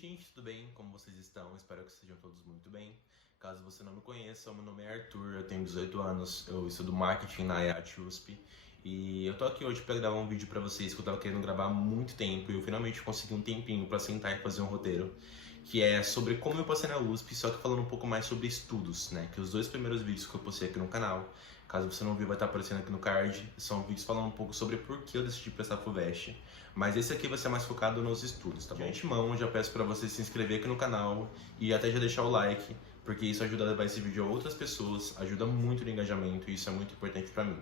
gente, tudo bem? Como vocês estão? Espero que estejam todos muito bem. Caso você não me conheça, meu nome é Arthur, eu tenho 18 anos, eu estudo marketing na IAT USP e eu tô aqui hoje para gravar um vídeo para vocês que eu tava querendo gravar há muito tempo e eu finalmente consegui um tempinho para sentar e fazer um roteiro que é sobre como eu passei na USP, só que falando um pouco mais sobre estudos, né? Que os dois primeiros vídeos que eu postei aqui no canal, caso você não viu, vai estar aparecendo aqui no card, são vídeos falando um pouco sobre por que eu decidi prestar FUVEST, mas esse aqui vai ser mais focado nos estudos, tá bom? De antemão, já peço para você se inscrever aqui no canal e até já deixar o like, porque isso ajuda a levar esse vídeo a outras pessoas, ajuda muito no engajamento e isso é muito importante para mim.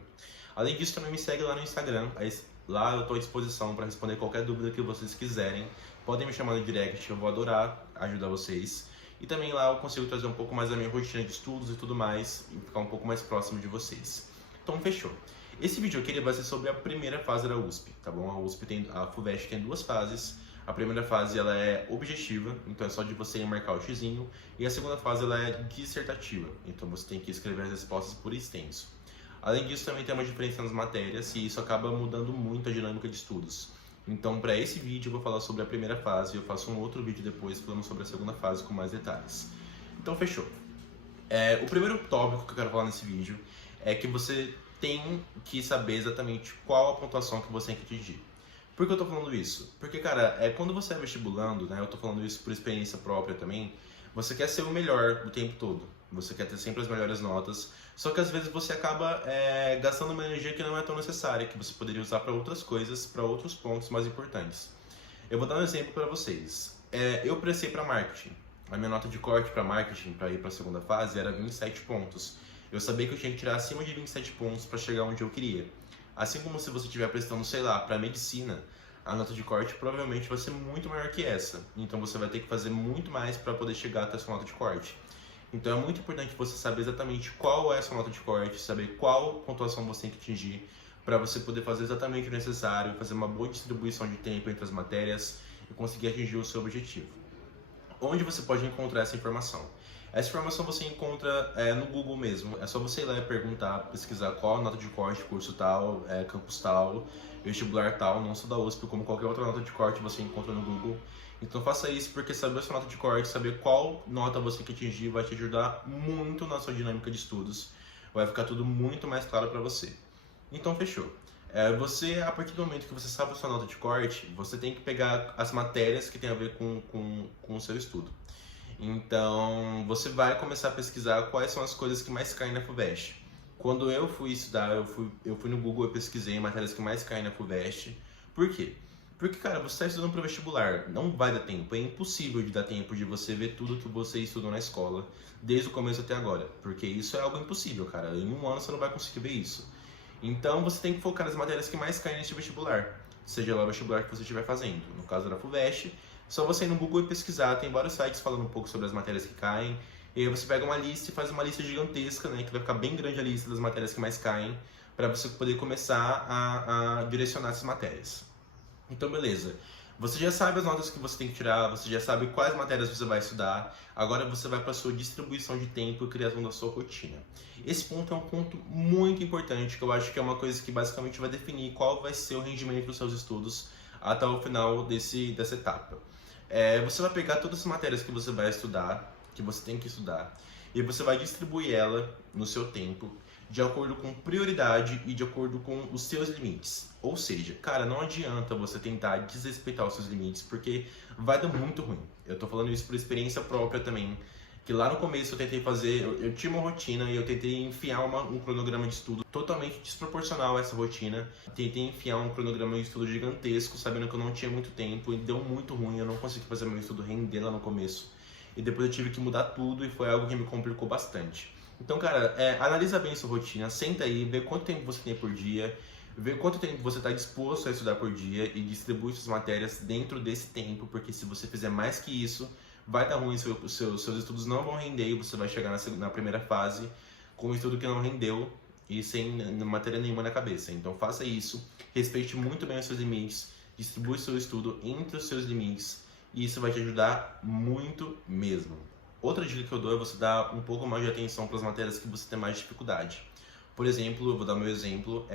Além disso, também me segue lá no Instagram, lá eu estou à disposição para responder qualquer dúvida que vocês quiserem. Podem me chamar no direct, eu vou adorar ajudar vocês. E também lá eu consigo trazer um pouco mais da minha rotina de estudos e tudo mais, e ficar um pouco mais próximo de vocês. Então fechou. Esse vídeo aqui vai ser sobre a primeira fase da USP, tá bom? A FUVEST tem duas fases. A primeira fase ela é objetiva, então é só de você marcar o xizinho. E a segunda fase ela é dissertativa, então você tem que escrever as respostas por extenso. Além disso, também tem uma diferença nas matérias e isso acaba mudando muito a dinâmica de estudos. Então, para esse vídeo, eu vou falar sobre a primeira fase e eu faço um outro vídeo depois falando sobre a segunda fase com mais detalhes. Então, fechou. O primeiro tópico que eu quero falar nesse vídeo é que você tem que saber exatamente qual a pontuação que você tem que atingir. Por que eu tô falando isso? Porque, cara, quando você é vestibulando, né, eu tô falando isso por experiência própria também, você quer ser o melhor o tempo todo. Você quer ter sempre as melhores notas, só que às vezes você acaba gastando uma energia que não é tão necessária, que você poderia usar para outras coisas, para outros pontos mais importantes. Eu vou dar um exemplo para vocês. Eu prestei para marketing. A minha nota de corte para marketing, para ir para a segunda fase, era 27 pontos. Eu sabia que eu tinha que tirar acima de 27 pontos para chegar onde eu queria. Assim como se você estiver prestando, sei lá, para medicina, a nota de corte provavelmente vai ser muito maior que essa. Então você vai ter que fazer muito mais para poder chegar até a sua nota de corte. Então é muito importante você saber exatamente qual é a sua nota de corte, saber qual pontuação você tem que atingir para você poder fazer exatamente o necessário, fazer uma boa distribuição de tempo entre as matérias e conseguir atingir o seu objetivo. Onde você pode encontrar essa informação? Essa informação você encontra no Google mesmo. É só você ir lá e perguntar, pesquisar qual a nota de corte, curso tal, campus tal, vestibular tal, não só da USP, como qualquer outra nota de corte você encontra no Google. Então faça isso porque saber a sua nota de corte, saber qual nota você quer atingir vai te ajudar muito na sua dinâmica de estudos. Vai ficar tudo muito mais claro para você. Então fechou. Você, a partir do momento que você sabe a sua nota de corte, você tem que pegar as matérias que tem a ver com o seu estudo. Então, você vai começar a pesquisar quais são as coisas que mais caem na FUVEST. Quando eu fui estudar, eu fui no Google e pesquisei matérias que mais caem na FUVEST. Por quê? Porque, cara, você está estudando para vestibular, não vai dar tempo, é impossível de dar tempo de você ver tudo que você estudou na escola, desde o começo até agora. Porque isso é algo impossível, cara. Em um ano você não vai conseguir ver isso. Então, você tem que focar nas matérias que mais caem neste vestibular, seja lá o vestibular que você estiver fazendo. No caso da FUVEST, só você ir no Google e pesquisar, tem vários sites falando um pouco sobre as matérias que caem, e aí você pega uma lista e faz uma lista gigantesca, né, que vai ficar bem grande a lista das matérias que mais caem, para você poder começar a direcionar essas matérias. Então, beleza. Você já sabe as notas que você tem que tirar, você já sabe quais matérias você vai estudar, agora você vai para a sua distribuição de tempo e criação da sua rotina. Esse ponto é um ponto muito importante, que eu acho que é uma coisa que basicamente vai definir qual vai ser o rendimento dos seus estudos até o final dessa etapa. Você vai pegar todas as matérias que você vai estudar, que você tem que estudar, e você vai distribuir ela no seu tempo, de acordo com prioridade e de acordo com os seus limites. Ou seja, cara, não adianta você tentar desrespeitar os seus limites, porque vai dar muito ruim. Eu tô falando isso por experiência própria também, que lá no começo eu tentei fazer, eu tinha uma rotina e eu tentei enfiar um cronograma de estudo totalmente desproporcional a essa rotina. Tentei enfiar um cronograma de estudo gigantesco, sabendo que eu não tinha muito tempo, e deu muito ruim, eu não consegui fazer meu estudo render lá no começo. E depois eu tive que mudar tudo e foi algo que me complicou bastante. Então, cara, analisa bem sua rotina, senta aí, vê quanto tempo você tem por dia, vê quanto tempo você está disposto a estudar por dia e distribui suas matérias dentro desse tempo, porque se você fizer mais que isso, vai dar ruim, seus estudos não vão render e você vai chegar na primeira fase com um estudo que não rendeu e sem matéria nenhuma na cabeça. Então faça isso, respeite muito bem os seus limites, distribui seu estudo entre os seus limites e isso vai te ajudar muito mesmo. Outra dica que eu dou é você dar um pouco mais de atenção para as matérias que você tem mais dificuldade. Por exemplo, eu vou dar meu exemplo,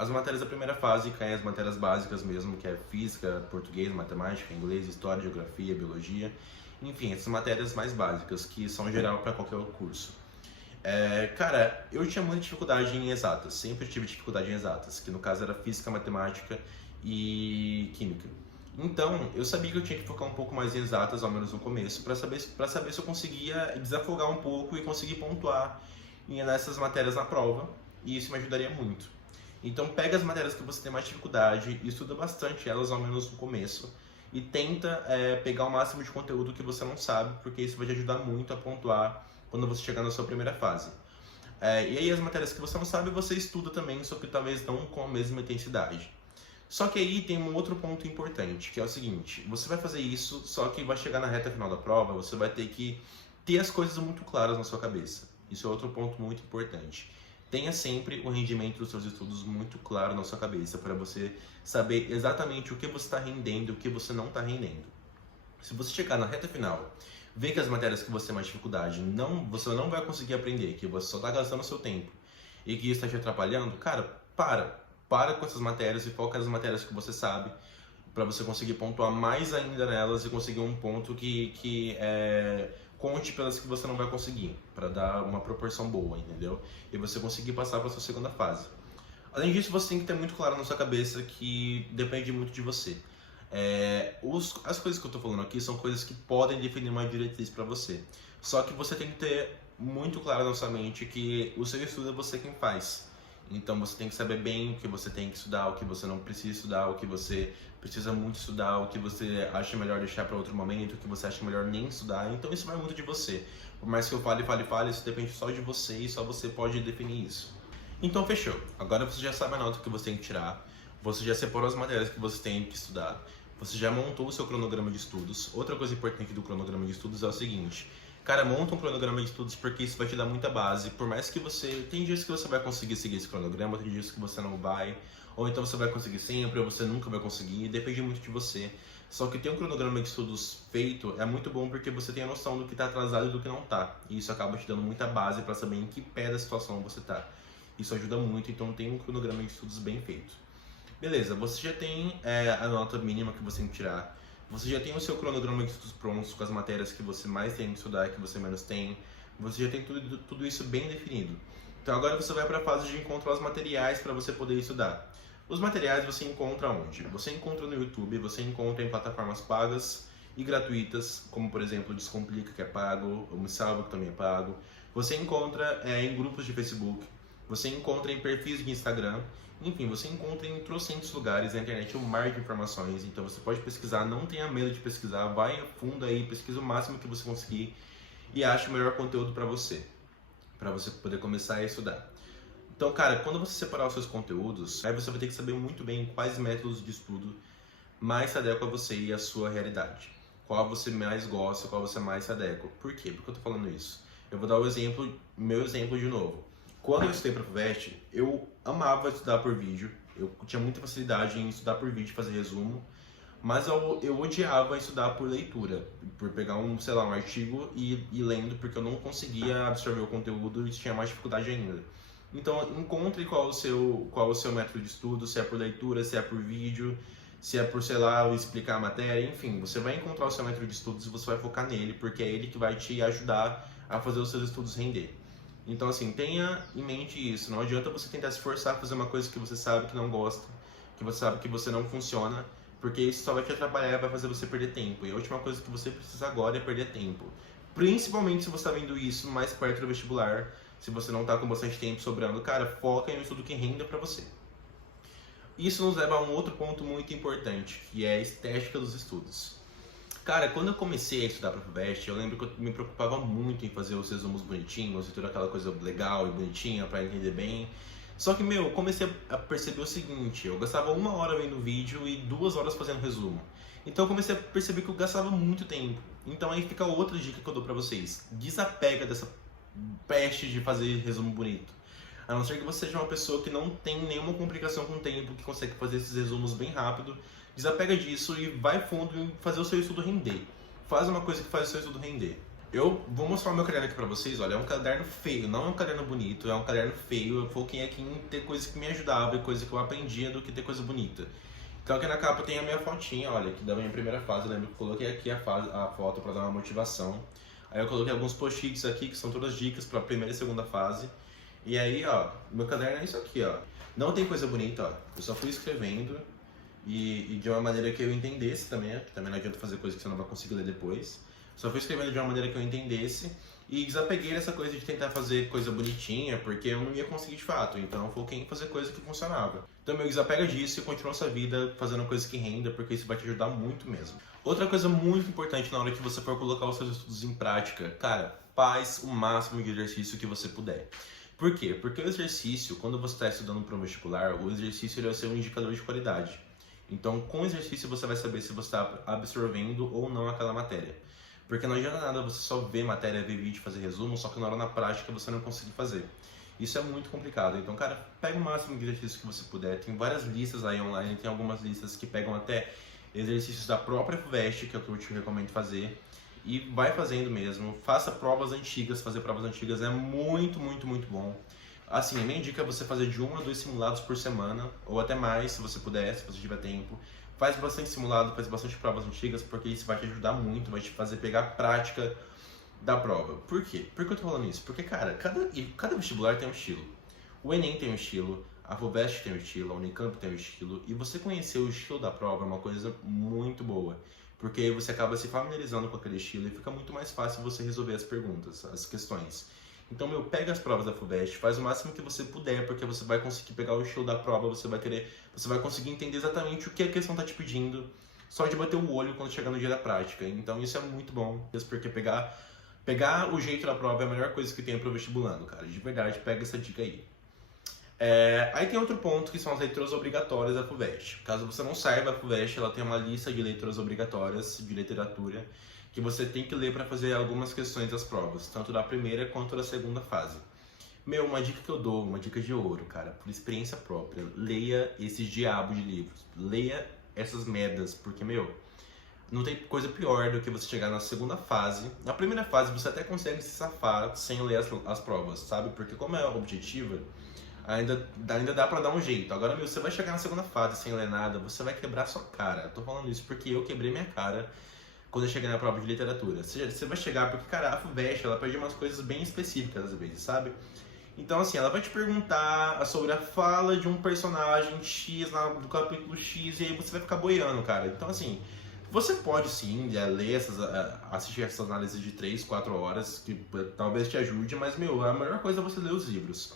As matérias da primeira fase caem as matérias básicas mesmo, que é física, português, matemática, inglês, história, geografia, biologia. Enfim, essas matérias mais básicas, que são geral para qualquer curso. Cara, eu tinha muita dificuldade em exatas, sempre tive dificuldade em exatas, que no caso era física, matemática e química. Então, eu sabia que eu tinha que focar um pouco mais em exatas, ao menos no começo, para saber se eu conseguia desafogar um pouco e conseguir pontuar nessas matérias na prova, e isso me ajudaria muito. Então, pega as matérias que você tem mais dificuldade e estuda bastante elas, ao menos no começo, e tenta pegar o máximo de conteúdo que você não sabe, porque isso vai te ajudar muito a pontuar quando você chegar na sua primeira fase. E aí, as matérias que você não sabe, você estuda também, só que talvez não com a mesma intensidade. Só que aí tem um outro ponto importante, que é o seguinte: você vai fazer isso, só que vai chegar na reta final da prova, você vai ter que ter as coisas muito claras na sua cabeça. Isso é outro ponto muito importante. Tenha sempre o rendimento dos seus estudos muito claro na sua cabeça, para você saber exatamente o que você está rendendo e o que você não está rendendo. Se você chegar na reta final, ver que as matérias que você tem mais dificuldade, você não vai conseguir aprender, que você só está gastando o seu tempo e que isso está te atrapalhando, cara, para com essas matérias e foca nas matérias que você sabe, para você conseguir pontuar mais ainda nelas e conseguir um ponto que conte pelas que você não vai conseguir, para dar uma proporção boa, entendeu? E você conseguir passar para a sua segunda fase. Além disso, você tem que ter muito claro na sua cabeça que depende muito de você. As coisas que eu estou falando aqui são coisas que podem definir uma diretriz para você. Só que você tem que ter muito claro na sua mente que o seu estudo é você quem faz. Então você tem que saber bem o que você tem que estudar, o que você não precisa estudar, o que você precisa muito estudar, o que você acha melhor deixar para outro momento, o que você acha melhor nem estudar. Então isso vai muito de você. Por mais que eu fale, isso depende só de você e só você pode definir isso. Então fechou. Agora você já sabe a nota que você tem que tirar, você já separou as matérias que você tem que estudar, você já montou o seu cronograma de estudos. Outra coisa importante do cronograma de estudos é o seguinte: cara, monta um cronograma de estudos, porque isso vai te dar muita base. Por mais que você... Tem dias que você vai conseguir seguir esse cronograma, tem dias que você não vai. Ou então você vai conseguir sempre, ou você nunca vai conseguir. Depende muito de você. Só que ter um cronograma de estudos feito é muito bom, porque você tem a noção do que está atrasado e do que não está. E isso acaba te dando muita base para saber em que pé da situação você está. Isso ajuda muito, então tem um cronograma de estudos bem feito. Beleza, você já tem a nota mínima que você tem que tirar. Você já tem o seu cronograma de estudos prontos, com as matérias que você mais tem que estudar e que você menos tem. Você já tem tudo isso bem definido. Então agora você vai para a fase de encontrar os materiais para você poder estudar. Os materiais você encontra onde? Você encontra no YouTube, você encontra em plataformas pagas e gratuitas, como por exemplo o Descomplica, que é pago, o Me Salva, que também é pago. Você encontra em grupos de Facebook, você encontra em perfis de Instagram. Enfim, você encontra em trocentos lugares na internet um mar de informações. Então você pode pesquisar, não tenha medo de pesquisar, vai a fundo aí, pesquisa o máximo que você conseguir e ache o melhor conteúdo para você poder começar a estudar. Então, cara, quando você separar os seus conteúdos, aí você vai ter que saber muito bem quais métodos de estudo mais se adequam a você e a sua realidade. Qual você mais gosta, qual você mais se adequa. Por quê? Por que eu tô falando isso? Eu vou dar meu exemplo de novo. Quando eu estudei para a FUVEST, eu amava estudar por vídeo, eu tinha muita facilidade em estudar por vídeo, fazer resumo, mas eu odiava estudar por leitura, por pegar um artigo e ir lendo, porque eu não conseguia absorver o conteúdo e tinha mais dificuldade ainda. Então, encontre qual o seu método de estudo, se é por leitura, se é por vídeo, se é por, explicar a matéria, enfim, você vai encontrar o seu método de estudos e você vai focar nele, porque é ele que vai te ajudar a fazer os seus estudos render. Então, assim, tenha em mente isso. Não adianta você tentar se forçar a fazer uma coisa que você sabe que não gosta, que você sabe que você não funciona, porque isso só vai te atrapalhar e vai fazer você perder tempo. E a última coisa que você precisa agora é perder tempo. Principalmente se você está vendo isso mais perto do vestibular, se você não está com bastante tempo sobrando, cara, foca em um estudo que renda para você. Isso nos leva a um outro ponto muito importante, que é a estética dos estudos. Cara, quando eu comecei a estudar para a FUVEST, eu lembro que eu me preocupava muito em fazer os resumos bonitinhos e toda aquela coisa legal e bonitinha para entender bem. Só que, eu comecei a perceber o seguinte: eu gastava 1 hora vendo o vídeo e 2 horas fazendo resumo. Então eu comecei a perceber que eu gastava muito tempo. Então aí fica outra dica que eu dou pra vocês: desapega dessa peste de fazer resumo bonito. A não ser que você seja uma pessoa que não tem nenhuma complicação com o tempo, que consegue fazer esses resumos bem rápido. Desapega disso e vai fundo em fazer o seu estudo render. Faz uma coisa que faz o seu estudo render. Eu vou mostrar o meu caderno aqui pra vocês, olha, é um caderno feio, não é um caderno bonito, é um caderno feio. Eu foquei aqui em ter coisa que me ajudava e coisa que eu aprendia do que ter coisa bonita. Então aqui na capa tem a minha fotinha, olha, que da minha primeira fase, eu lembro que eu coloquei aqui a foto pra dar uma motivação. Aí eu coloquei alguns post-its aqui, que são todas dicas pra primeira e segunda fase. E aí, ó, meu caderno é isso aqui, ó. Não tem coisa bonita, ó, eu só fui escrevendo e de uma maneira que eu entendesse também, que também não adianta fazer coisa que você não vai conseguir ler depois. Só fui escrevendo de uma maneira que eu entendesse e desapeguei dessa coisa de tentar fazer coisa bonitinha, porque eu não ia conseguir de fato. Então eu foquei em fazer coisa que funcionava. Então meu desapega disso e continua sua vida fazendo coisa que renda, porque isso vai te ajudar muito mesmo. Outra coisa muito importante na hora que você for colocar os seus estudos em prática, cara, faz o máximo de exercício que você puder. Por quê? Porque o exercício, quando você está estudando para um vestibular, o exercício ele vai ser um indicador de qualidade. Então, com o exercício você vai saber se você está absorvendo ou não aquela matéria. Porque não adianta nada você só ver matéria, ver vídeo, fazer resumo, só que na hora na prática você não conseguir fazer. Isso é muito complicado. Então, cara, pega o máximo de exercício que você puder. Tem várias listas aí online, tem algumas listas que pegam até exercícios da própria FUVEST, que é o que eu te recomendo fazer. E vai fazendo mesmo. Faça provas antigas. Fazer provas antigas é muito, muito, muito bom. Assim, a minha dica é você fazer de 1 a 2 simulados por semana, ou até mais, se você puder, se você tiver tempo. Faz bastante simulado, faz bastante provas antigas, porque isso vai te ajudar muito, vai te fazer pegar a prática da prova. Por quê? Por que eu tô falando isso? Porque, cara, cada vestibular tem um estilo. O Enem tem um estilo, a FUVEST tem um estilo, a Unicamp tem um estilo, e você conhecer o estilo da prova é uma coisa muito boa. Porque aí você acaba se familiarizando com aquele estilo e fica muito mais fácil você resolver as perguntas, as questões. Então, pega as provas da FUVEST, faz o máximo que você puder, porque você vai conseguir pegar o estilo da prova, você vai conseguir entender exatamente o que a questão está te pedindo, só de bater o olho quando chegar no dia da prática. Então, isso é muito bom, porque pegar o jeito da prova é a melhor coisa que tem para o vestibulando, cara. De verdade, pega essa dica aí. Aí tem outro ponto que são as leituras obrigatórias da FUVEST. Caso você não saiba, a FUVEST ela tem uma lista de leituras obrigatórias de literatura que você tem que ler para fazer algumas questões das provas, tanto da primeira quanto da segunda fase. Uma dica que eu dou, uma dica de ouro, cara, por experiência própria, leia esses diabos de livros, leia essas merdas, porque, não tem coisa pior do que você chegar na segunda fase. Na primeira fase você até consegue se safar sem ler as provas, sabe? Porque como é objetiva, ainda dá pra dar um jeito. Agora, você vai chegar na segunda fase sem ler nada, você vai quebrar sua cara. Eu tô falando isso porque eu quebrei minha cara quando eu cheguei na prova de literatura. Você vai chegar porque, cara, a FUVEST, ela pede umas coisas bem específicas às vezes, sabe? Então, assim, ela vai te perguntar sobre a fala de um personagem X do capítulo X e aí você vai ficar boiando, cara. Então, assim, você pode sim ler assistir essas análises de 3, 4 horas, que talvez te ajude, mas, a melhor coisa é você ler os livros.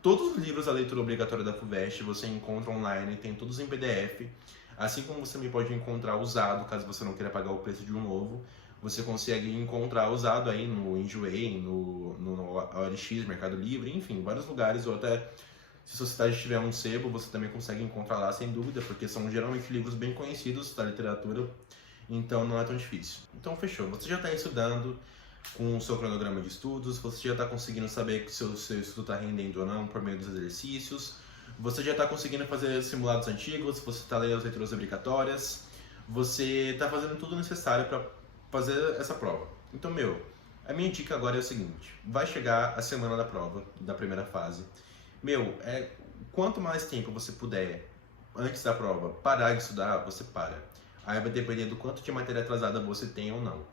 Todos os livros da leitura obrigatória da FUVEST você encontra online, tem todos em PDF. Assim como você também pode encontrar usado, caso você não queira pagar o preço de um novo, você consegue encontrar usado aí no Enjoei, no OLX, Mercado Livre, enfim, vários lugares, ou até se sua cidade tiver um sebo, você também consegue encontrar lá sem dúvida, porque são geralmente livros bem conhecidos da literatura, então não é tão difícil. Então fechou, você já está estudando com o seu cronograma de estudos, você já está conseguindo saber se o seu estudo está rendendo ou não por meio dos exercícios, você já está conseguindo fazer simulados antigos, você está lendo as leituras obrigatórias, você está fazendo tudo necessário para fazer essa prova. Então, a minha dica agora é o seguinte, vai chegar a semana da prova, da primeira fase. Quanto mais tempo você puder, antes da prova, parar de estudar, você para. Aí vai depender do quanto de matéria atrasada você tem ou não.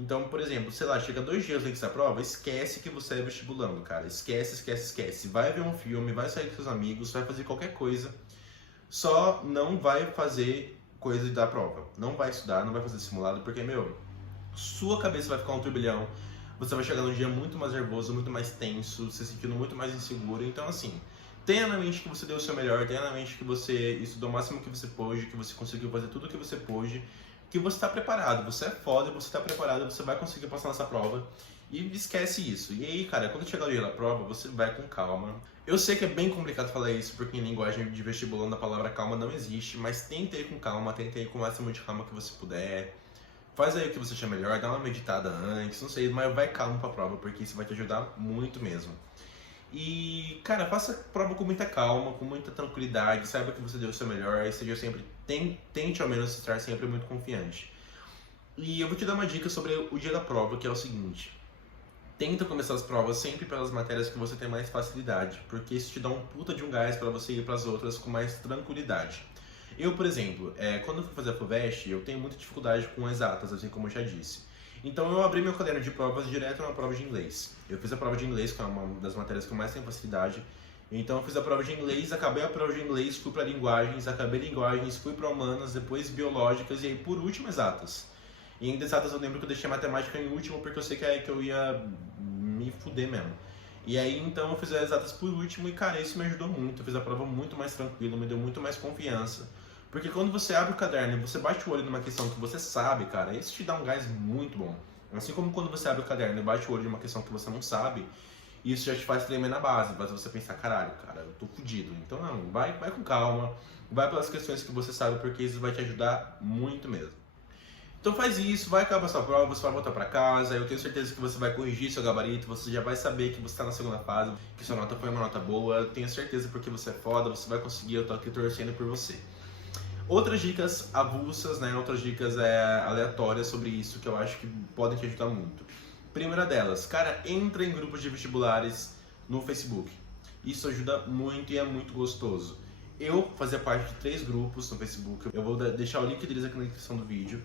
Então, por exemplo, sei lá, chega 2 dias antes da prova, esquece que você é vestibulando, cara. Esquece. Vai ver um filme, vai sair com seus amigos, vai fazer qualquer coisa. Só não vai fazer coisa da prova. Não vai estudar, não vai fazer simulado, porque, sua cabeça vai ficar um turbilhão. Você vai chegar num dia muito mais nervoso, muito mais tenso, se sentindo muito mais inseguro. Então, assim, tenha na mente que você deu o seu melhor, tenha na mente que você estudou o máximo que você pôde, que você conseguiu fazer tudo o que você pôde, que você está preparado, você é foda, você está preparado, você vai conseguir passar nessa prova e esquece isso. E aí, cara, quando chegar o dia da prova, você vai com calma. Eu sei que é bem complicado falar isso, porque em linguagem de vestibulando a palavra calma não existe, mas tenta ir com calma, tenta ir com o máximo de calma que você puder. Faz aí o que você achar melhor, dá uma meditada antes, não sei, mas vai calmo pra prova, porque isso vai te ajudar muito mesmo. E, cara, faça a prova com muita calma, com muita tranquilidade, saiba que você deu o seu melhor, e seja sempre, tente ao menos estar sempre muito confiante. E eu vou te dar uma dica sobre o dia da prova, que é o seguinte. Tenta começar as provas sempre pelas matérias que você tem mais facilidade, porque isso te dá um puta de um gás para você ir para as outras com mais tranquilidade. Eu, por exemplo, quando eu fui fazer a FUVEST, eu tenho muita dificuldade com exatas, assim como eu já disse. Então eu abri meu caderno de provas direto na prova de inglês. Eu fiz a prova de inglês, que é uma das matérias que eu mais tenho facilidade. Então eu fiz a prova de inglês, acabei a prova de inglês, fui para linguagens, acabei linguagens, fui para humanas, depois biológicas e aí por último exatas. E em exatas eu lembro que eu deixei a matemática em último porque eu sei que é aí que eu ia me fuder mesmo. E aí então eu fiz as exatas por último e cara, isso me ajudou muito. Eu fiz a prova muito mais tranquilo, me deu muito mais confiança. Porque quando você abre o caderno e você bate o olho numa questão que você sabe, cara, isso te dá um gás muito bom. Assim como quando você abre o caderno e bate o olho numa questão que você não sabe, isso já te faz tremer na base, faz você pensar, caralho, cara, eu tô fudido. Então não, vai com calma, vai pelas questões que você sabe, porque isso vai te ajudar muito mesmo. Então faz isso, vai acabar sua prova, você vai voltar pra casa, eu tenho certeza que você vai corrigir seu gabarito, você já vai saber que você tá na segunda fase, que sua nota foi uma nota boa, eu tenho certeza porque você é foda, você vai conseguir, eu tô aqui torcendo por você. Outras dicas avulsas, né, outras dicas aleatórias sobre isso que eu acho que podem te ajudar muito. Primeira delas, cara, entra em grupos de vestibulares no Facebook. Isso ajuda muito e é muito gostoso. Eu fazia parte de 3 grupos no Facebook, eu vou deixar o link deles aqui na descrição do vídeo.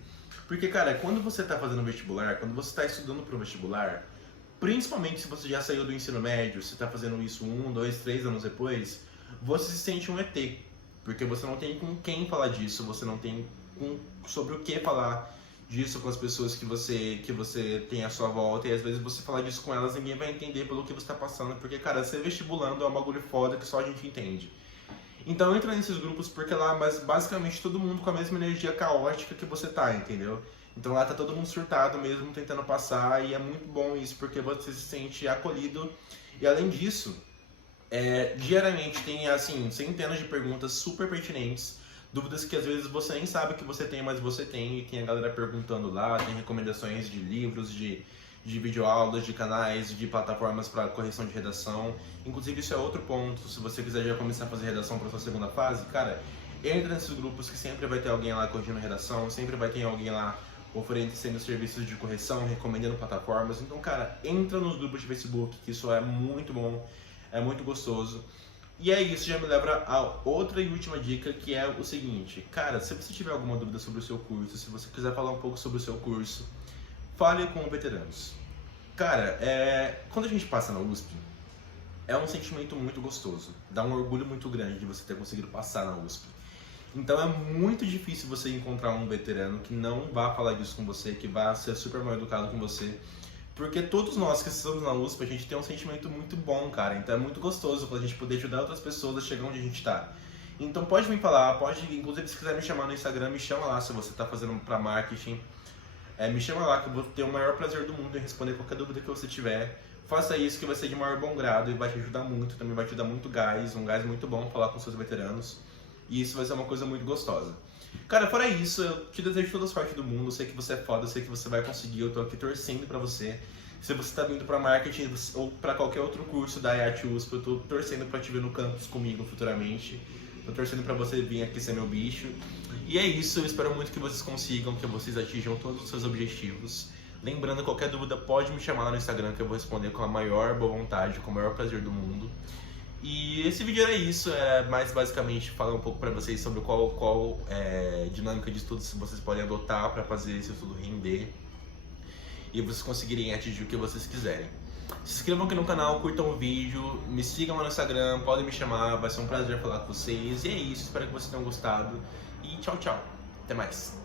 Porque, cara, quando você está fazendo vestibular, quando você está estudando para o vestibular, principalmente se você já saiu do ensino médio, você está fazendo isso 1, 2, 3 anos depois, você se sente um ET. Porque você não tem com quem falar disso, você não tem sobre o que falar disso com as pessoas que você tem à sua volta. E às vezes você falar disso com elas, ninguém vai entender pelo que você está passando. Porque, cara, ser vestibulando é um bagulho foda que só a gente entende. Então entra nesses grupos porque lá, mas basicamente todo mundo com a mesma energia caótica que você tá, entendeu? Então lá tá todo mundo surtado mesmo, tentando passar, e é muito bom isso porque você se sente acolhido. E além disso, diariamente tem assim centenas de perguntas super pertinentes, dúvidas que às vezes você nem sabe que você tem, mas você tem, e tem a galera perguntando lá, tem recomendações de livros, de videoaulas, de canais, de plataformas para correção de redação. Inclusive isso é outro ponto, se você quiser já começar a fazer redação para sua segunda fase, cara, entra nesses grupos que sempre vai ter alguém lá corrigindo redação, sempre vai ter alguém lá oferecendo serviços de correção, recomendando plataformas. Então, cara, entra nos grupos de Facebook, que isso é muito bom, é muito gostoso. E é isso, já me leva a outra e última dica, que é o seguinte, cara, se você tiver alguma dúvida sobre o seu curso, se você quiser falar um pouco sobre o seu curso, fale com veteranos. Cara, quando a gente passa na USP, é um sentimento muito gostoso. Dá um orgulho muito grande de você ter conseguido passar na USP. Então é muito difícil você encontrar um veterano que não vá falar disso com você, que vá ser super mal educado com você. Porque todos nós que estamos na USP, a gente tem um sentimento muito bom, cara. Então é muito gostoso pra gente poder ajudar outras pessoas a chegar onde a gente tá. Então pode me falar, inclusive se quiser me chamar no Instagram, me chama lá se você tá fazendo pra marketing. Me chama lá que eu vou ter o maior prazer do mundo em responder qualquer dúvida que você tiver. Faça isso que vai ser de maior bom grado e vai te ajudar muito, também vai te dar muito gás, um gás muito bom falar com seus veteranos. E isso vai ser uma coisa muito gostosa. Cara, fora isso, eu te desejo toda a sorte do mundo, eu sei que você é foda, eu sei que você vai conseguir, eu tô aqui torcendo pra você. Se você tá vindo pra marketing ou pra qualquer outro curso da IAT USP, eu tô torcendo pra te ver no campus comigo futuramente. Tô torcendo pra você vir aqui ser meu bicho. E é isso, eu espero muito que vocês consigam, que vocês atinjam todos os seus objetivos. Lembrando, qualquer dúvida pode me chamar lá no Instagram que eu vou responder com a maior boa vontade, com o maior prazer do mundo. E esse vídeo era isso, mais basicamente falar um pouco pra vocês sobre qual dinâmica de estudo vocês podem adotar pra fazer esse estudo render e vocês conseguirem atingir o que vocês quiserem. Se inscrevam aqui no canal, curtam o vídeo, me sigam lá no Instagram, podem me chamar, vai ser um prazer falar com vocês. E é isso, espero que vocês tenham gostado. E tchau, tchau. Até mais.